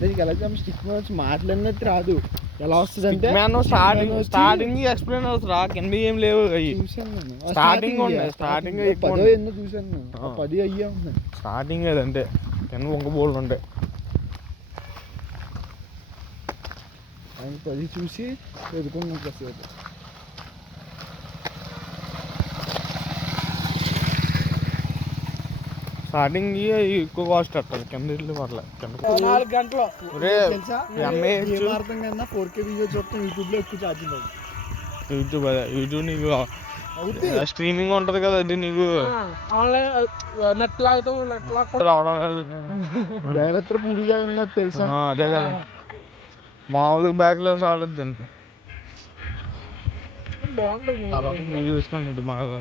అంటే ఎలా stick man వచ్చి మాట్లాడినట్టు రాదు. ఎలా వస్తుంది అంటే స్టార్టింగ్ ఎక్స్ప్లెయిన్ అవుతుందా కింద ఏం లేవు. చూసాను స్టార్టింగ్ స్టార్టింగ్ 10 ఎన్నో చూసాను. 10 అయ్యే ఉన్నాయి స్టార్టింగ్ అదంటే కింద వంక బోల్డ్ ఉంటాయి. ఆయన 10 చూసి ఎదుర్కొన్నాం కాసేపు. స్టార్టింగ్ ఎక్కువ కాస్ట్ వస్తుంది కింద ఇల్లు పర్లేదు. 4 గంటలు అర్థం కన్నా 4K వీడియో చూస్తాం. యూట్యూబ్లో ఎక్కువ ఛార్జింగ్ అవుతుంది. యూట్యూబ్ నీకు స్ట్రీమింగ్ ఉంటుంది కదా, అది నీకు ఆన్లైన్ నెట్ లాగుతాం. రావడం డైరెక్టర్ పూడిగా తెలుసా? అదే కదా మామూలుగా బ్యాక్లో రావద్దండి. బాగుంటుంది చూసుకోండి బాగా.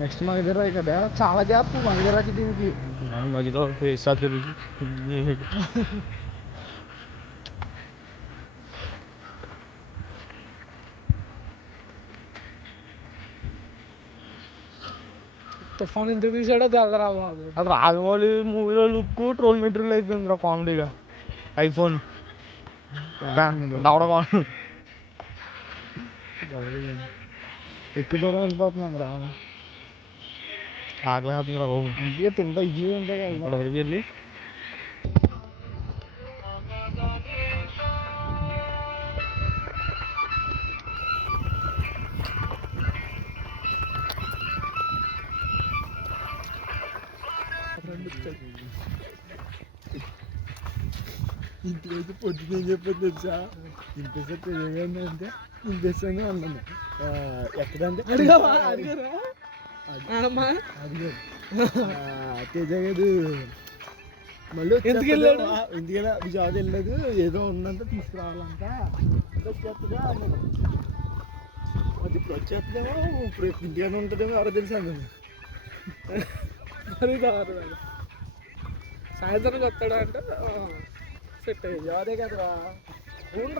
నెక్స్ట్ మగధీర కదా, చాలా గ్యాప్ మగధీరకి దీనికి. మధ్యలో తిరిగి తుఫాన్ ఎందుకు తీసాడో తెల్లరా బాబు. అది రాజమౌళి మూవీలో లుక్ ట్రోల్ మెటీరియల్ అయిపోయింది రా కామెడీగా. ఐఫోన్ దవడ ఎక్కువ దూరం వెళ్ళిపోతున్నాం రా. ఆకలి అవుతుంది రా బాబు. ఇంకే తింటా ఇవి ఉంటాయి కదా వెళ్ళి ఇంటికైతే పొద్దున ఏం చెప్పాను తెలుసా? ఇంపేసా అంటే ఇంపేసాను అన్నాను. ఎక్కడంటే అడిగారు తేజ గారు మళ్ళీ ఎందుకెళ్ళాడు? ఎందుకైనా విజయవాడ వెళ్ళలేదు, ఏదో ఉందంటే తీసుకురావాలంట. వచ్చేస్తుందా అన్నాను. అది ఇప్పుడు వచ్చేస్తుందేమో, ఇప్పుడు ఇంటికైనా ఉంటుందేమో ఎవరో తెలుసా నేను. మరి సాయంత్రం వస్తాడా అంటే సెట్ అయ్యి అదే కదరా.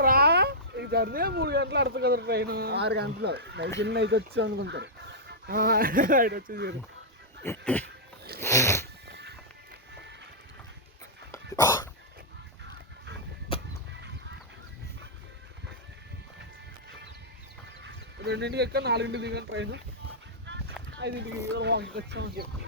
రా ఈ జర్నీ 3 గంటలు ఆడుతుంది కదా ట్రైన్. 6 గంటలు నైట్ వెళ్ళి నైట్ వచ్చి అనుకుంటారు. ఆయన వచ్చేసారు. రెండింటికి ఎక్క 4ంటికి దిగాను ట్రైన్. 5ంటికి వచ్చామని చెప్పి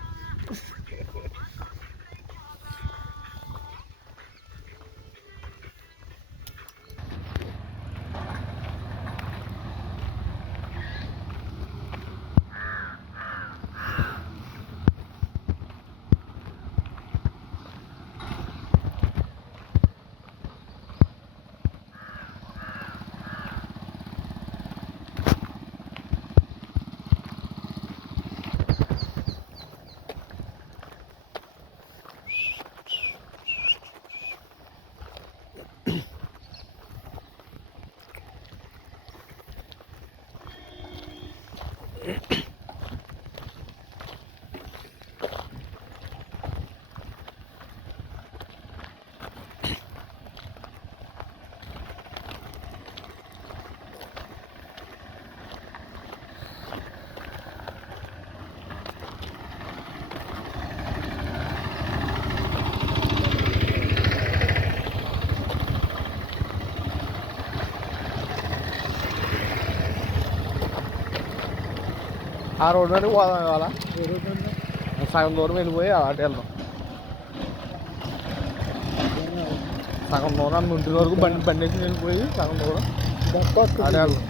ఆ రోడ్డు మీద పోదాం ఇవాళ. సగం దూరం వెళ్ళిపోయి అటు వెళ్దాం. సగం దూరం గుంటూరు వరకు బండి వేసి వెళ్ళిపోయి సగం దూరం అటు వెళ్దాం.